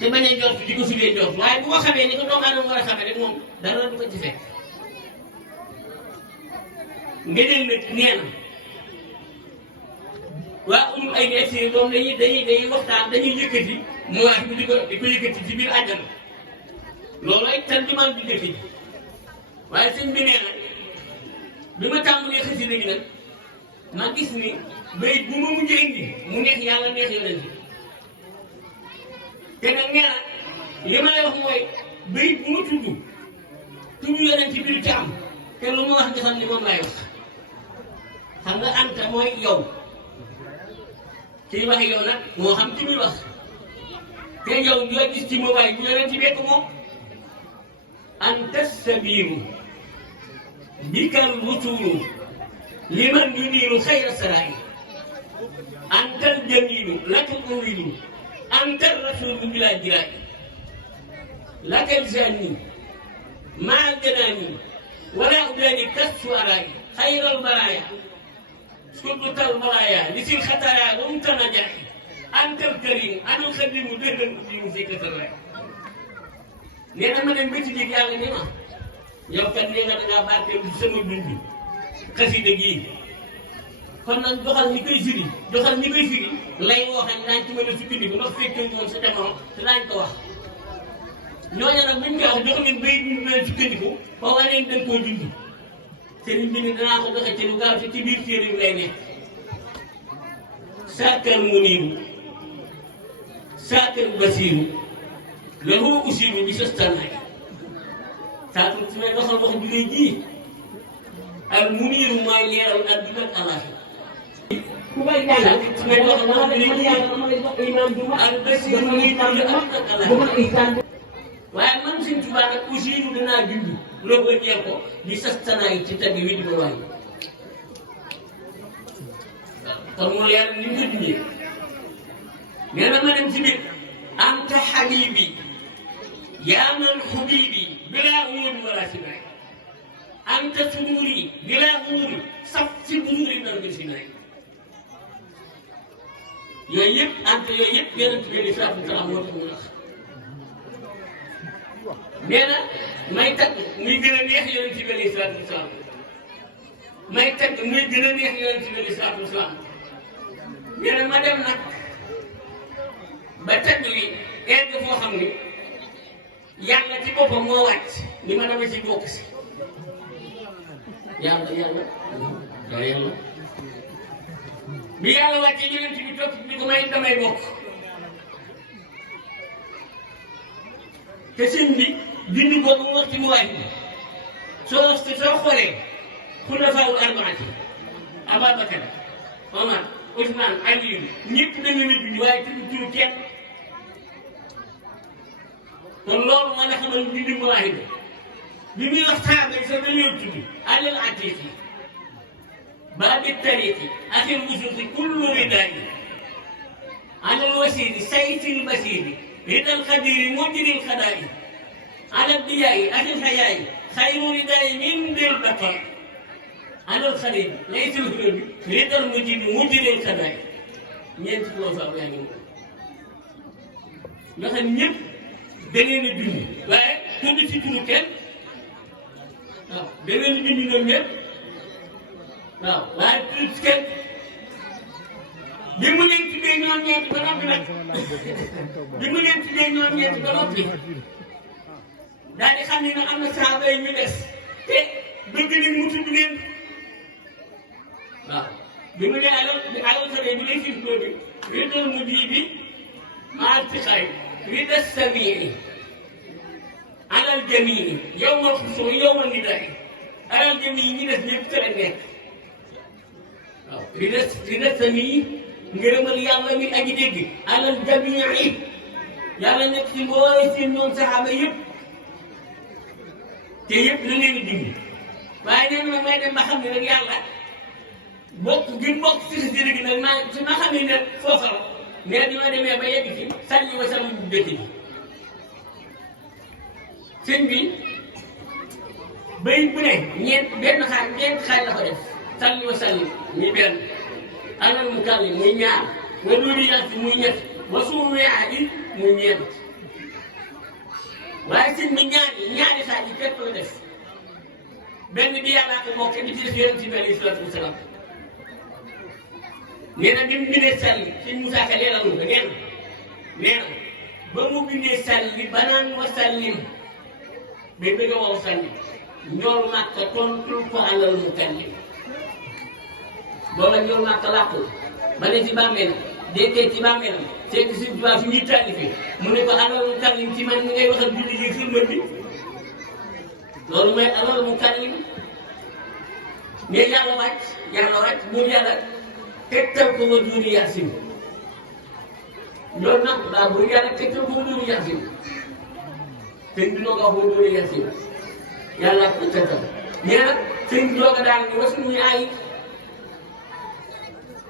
te bañ a jot di ko sudee jot waaye bu ko xamee ni ko doomu aadama war a xamee rek moom dara du ko ci fekk ngëneel nag nee na waa ulul ay neefere doom dañuy waxtaan dañuy yëkkati mu waay di ko yëkkati ci biir àjjana loolu ay tarjumaan di dëkk ji waaye sëñ bi nee na bi ma tàmbalee xasida gi nag ma gis ni bayit bu ma mujjee indi mu neex yàlla neex yonent bi te nag nee na li ma lay wax mooy bayit bu ma tudd yonent bi du ci am te lu mu wax nga xam ni moom laay wax xam nga anta mooy yow kiy wax yow nag moo xam ci muy wax te yow yoo gis ci moobaay bu yonent bi ko moom anta sabiiru bikal wusulu liman yuniiru xayra saraay antal jamiilu lakal uwilu antal rasuulu bilaa jiraay lakal zaani maa janaani wala udaani kas suwaraay xayral baraaya suddutal baraaya li sil xataaya wa mutana jaay antal karim anal xadimu dëggal di mu fi kasaraay nee na ma dem ba ci biir yàlla ni ma yow kat nee nga dangaa barkeel sama dund xasida gii kon nag joxal ñi koy firi lay woo xam ne daañu ci mën a sukkandiku ndax fekkee woon sa jamono te daañu ko wax ñooñu nag buñ koy wax jox leen bay ñu mën a sukkandiku ba wane ne dañ koo dund sëriñ bi ni danaa ko joxe ci lu gaaw te ci biir téere bi lay nekk saakal muniiru saakal basiiru lahu usiiru bi sostanaay saa su may doxal wax ju rëy ji al muniiru mooy leeral adduna ak alaaxira ku may jàngal su may doxal wax ju rëy ji al basiiru muy dund adduna ak alaaxira waaye man Sëñ Tuubaa nag usiiru danaa bind loo ñeel ko di sostanaay ci tagg wi di ko waay kon mu leer ni mu ko dundee nee na ma dem ci biir anta habiibi yaa man hubiibi bilaa uyubi wala sinaay anta suruuri bilaa uyubi saf si buruuri dara ngir sinaay yooyu yëpp anta yooyu yëpp yonent bi alayhi salaatu wa salaam moo tax mu wax nee na may tagg muy gën a neex yonent bi alayhi salaatu wa salaam may tagg muy gën a neex yonent bi alayhi salaatu wa salaam nee na ma dem nag ba tagg wi egg foo xam ni yàlla ci boppam moo wàcc ni ma dama ci bokk si yàlla bi yàlla wàccee yonent bi topp ni ko may damay bokk te sëñ bi bind boobu mu wax ci mu wàcc soo xoolee xulafaa'ul arbaati Abubakar Omar Usmaan Aliyu ñëpp dañu la bind waaye tudd kenn kon loolu moo la xamal bind mu wàcc bi muy wax saaba yi sax dañoo tudd alal atiiqi baabi tariiqi axil usuusi kullu ridaa'i alal wasiiri sayfil basiiri ridal xadiiri mujril xadaa'i alal diyaa'i axil xayaa'i xayru ridaa'i min dil baqaa'i alal xadiiri laysil hurubi ridal mujril mujril xadaa'i ñeenti xulafaa yaa ngi moom nga xam ñëpp da ngeen a bind waaye tudd ci turu kenn waaw da ngeen a bind ñoom ñëpp waaw waaye tudd ci kenn bi mu leen tuddee ñoom ñeenti ba noppi nag bi mu leen tuddee ñoom ñeenti ba noppi daal di xam ne nag am na saaba yi ñu des te bëgg nañ mu tudd leen waaw bi mu nee alal xale bi lay fi tudd ridal mu bii bi maa ci xay ridal samii alal jamii yawmal xusumi yawmal nidaay alal jamii ñi des ñëpp ca la nekk waaw ridal samii ngërëmal yàlla mi aji dégg alal jamii yàlla nekk ci mboolem seen ñoom saxaaba yëpp te yëpp la leen di dindi waaye nee na may dem ba xam ne nag yàlla bokk gi bokk ci si dégg nag ma xam ne nag foofa la mais bi ma demee ba yegg ci sànni wa sama dëkk bi sëñ bi bay bu ne ñeent xaaj la ko def sànni wa sànni muy benn alal mu kàlli muy ñaar wa dóori yàq muy ñett wa suumu wee yi muy ñeent waaye sëñ bi ñaari saa yi képp la def benn bi yàllaa ko bokk bi ci def yonent bi alayhi salaatu wa salaam nee na bi mu bindee sàll sëñ Moussa Ka leeral ko nee na ba mu bindee sàll ba naan wa sàllim ba bëgg a wow sàllim ñool Màkka tontul ko alal mu kallim booba ñool Màkka làqu ba ne ci bàmmeelam dekkee ci bàmmeelam fekk si tubaab fi ñuy tànnifee mu ne ko alal mu kallim ci man mi ngay wax ak julli gi firma bi loolu mooy alal mu kallim mais yàlla wàcc moom yàlla tegtal ko wa duuni Yaasin loolu nag daa bu yàlla tegtal ko wa duuni Yaasin sëñ bi doo ko wax wa duuni Yaasin yàlla ko tegtal mais nag sëñ bi doo ko daal ni wasu ñu ay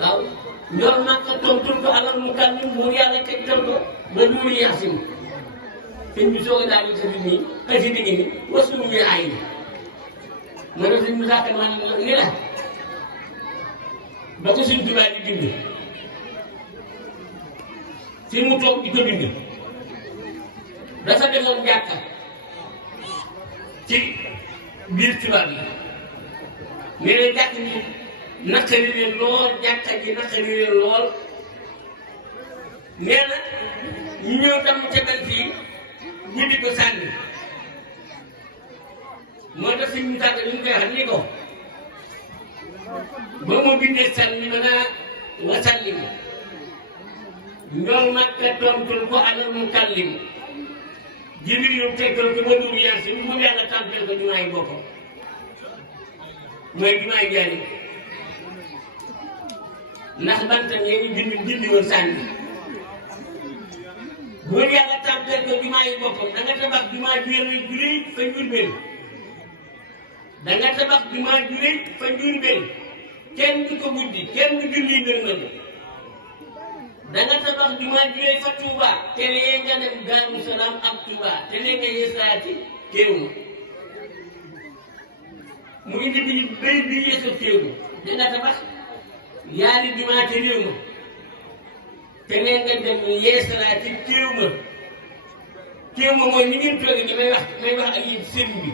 waaw ñoom Màkka tontul ko alal mu kallim moom yàlla tegtal ko wa duuni Yaasin sëñ bi soog a daal di sa nit ñi xëy digg ni wasu ñu ay ma ne sëñ Moussa Ka man ni la ba ko suñ tubaab di bind fi mu toog di ko bind dafa defoon jàkka ci biir tubaab yi mais nag jàkk ni naqari leen lool jàkka ji naqari leen lool nee na ñu ñëw tam ca bal fii guddi ko sànni moo tax suñ mu tàgg ñu koy wax ni ko ba mu bindee sànni ma naa wa sallim ñool Màkka tontul ko alal mu kallim Jibril tegtal ko ba duuru Yaasin moom yàlla tàmpel ko jumaay boppam mooy jumaay jaari ndax bantam yéen bindi woon sànni buur yàlla tàmpel ko jumaay boppam da nga tabax jumaa ju rëy fa Njurbel da nga tabax jumaa ju rëy fa Njurbel kenn du ko guddi kenn du julli ndërmal da nga tabax jumaa ju rëy fa Touba te lee nga dem Daaru Salaam ak Touba te lee nga yeesaati Kéwoulo mu indi bi béy bi yeesoo Kéwoulo da nga tabax yaari jumaa te réew ma te lee nga dem yeesalaati Kéwoulo mooy ni ngeen toogee ni may wax ak yéen sëriñ bi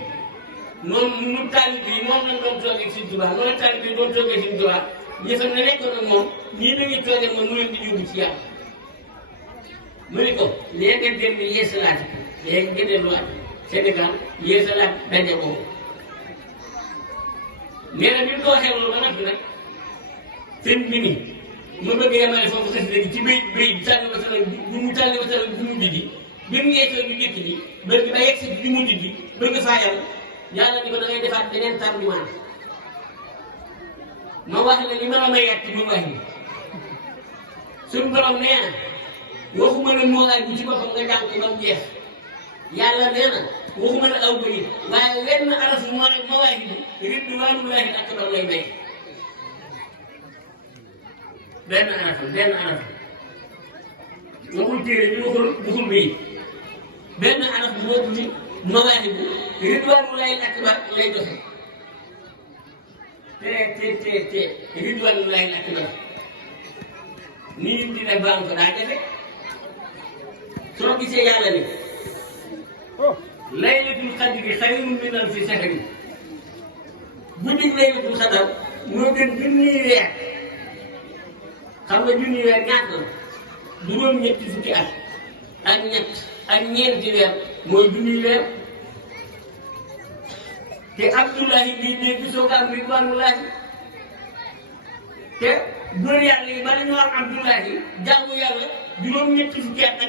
noonu nu taalib yi moom lañ doon toogee Sëñ Tuubaa noonu la taalib yi doon toogee Sëñ Tuubaa ñi fa nekkoon ak moom ñii dañuy toogee moom mu leen di yóbbu ci yàlla mu ni ko léegi nga dem yeesalaati léegi nga delluwaat Sénégal yeesalaat daje boobu nee na bi mu ko waxee loolu ba noppi nag sëñ bi ni ma bëgg yemale foofu xas léegi ci béy tànn ba tànn bu mu tànn ba tànn bu mu mujj gi bi mu yeesoo bi njëkk ji bëgg ba yegg si bi mujj gi bëgg faa yàlla ni ko da ngay defaat beneen tarjumaan ma wax la li ma la may yàq ci ma wax ni suñu borom nee na waxuma ne moo ay bu ci boppam nga jàng ko ba mu jeex yàlla nee na waxuma ne aw bëri waaye wenn araf moo rek ma wax ni ridwaanullaahi akbar lay may benn araf waxul téere bi waxul bii benn araf moo ci mawaahibu ridwaanullaahi akbar lay joxe te ridwaanullaahi akbar nii di def ba am ko daa jafe soo gisee yàlla ni laylatul qadri xayrun min alfi shahrin guddi laylatul qadr moo gën junniy weer xam nga junniy weer ñaata la juróom-ñetti fukki at ak ñeenti weer mooy junniy weer te Abdullahi bii dégg soo ko am ridwaanullaahi te góor yàlla yi bala ñu am Abdullahi jàngu yàlla juróom-ñetti fukki at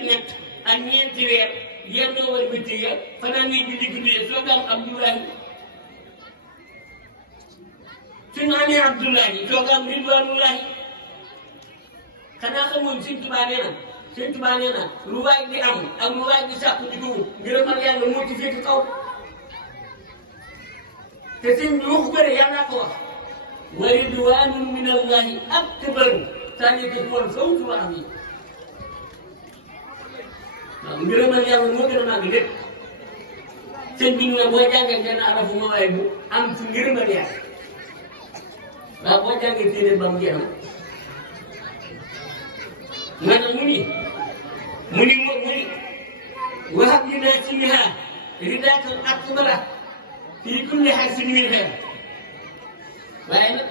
ak ñeenti weer yéen doo war bëccëg ya fanaan yi julli guddi soo ko am Abdullahi suñu amee Abdullahi soo ko am ridwaanullaahi xanaa xamoon Sëñ Tuubaa nee na lu waay di am ak lu waay di sàkku di ko wut ngërëmal yàlla moo ci fekk kaw te sëñ bi waxu ko de yàlla ko wax wa ridwaanun minallaahi akbar woon fawtu wa am yi waaw ngërëmal yàlla moo gën a màgg lépp sëñ bi ñu ne boo jàngee benn arafu ma waaye bu am ci ngërëmal yàlla waaw boo jàngee téere ba mu jeex nga ne mu ni waxab li naa ci lihaa ridaakan akbara fii kulli harfin minhaa waaye nag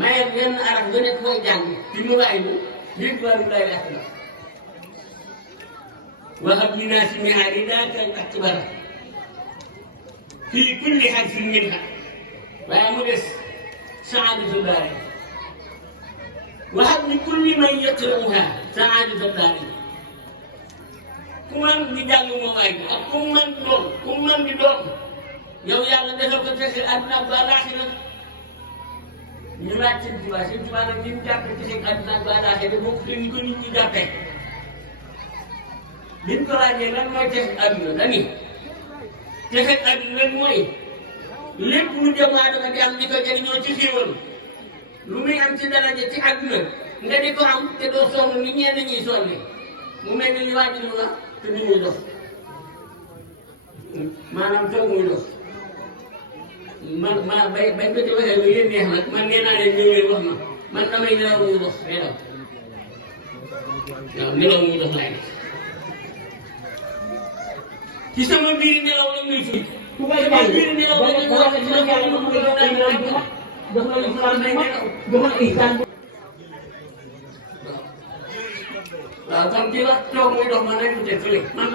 maye benn araf nga nekk mooy jàng ci mu waay bu ridwaanullaahi akbar wa hab li naasi minhaa ridaakan akbara fii kulli harfin minhaa waaye mu des saadatul daarayni wa hab li kulli man yaqra'uhaa saadatul daarayni ku man di jàng moom waay bi ak ku man doon ku man di doon yow yàlla defal ko texe àdduna ak àllaaxira ñu laaj Sëñ Tuubaa nag ni mu jàppee texe àdduna ak àllaaxira bokk te ni ko nit ñi jàppee biñ ko laajee lan mooy texe àdduna dani texe àdduna rek mooy lépp lu doomu aadama di am di ko jëriñoo ci xéewal lu muy am ci daraja ci àdduna nga di ko am te doo sonn ni ñenn ñiy sonne mu mel ni li waajal la te ni muy dox maanaam toog muy dox bañ ko ci waxee lu yéen neex nag man nee naa leen ñëw leen wax ma man damay nelaw muy dox nelaw waaw nelaw muy dox laay def ci sama biir nelaw la muy fuy ku koy bàyyi biir nelaw la muy wax ci la ko am ko dox ay nelaw dox na li fa may nelaw dox na ihsan waaw kon ci wax toog muy dox man rek mu teg fële man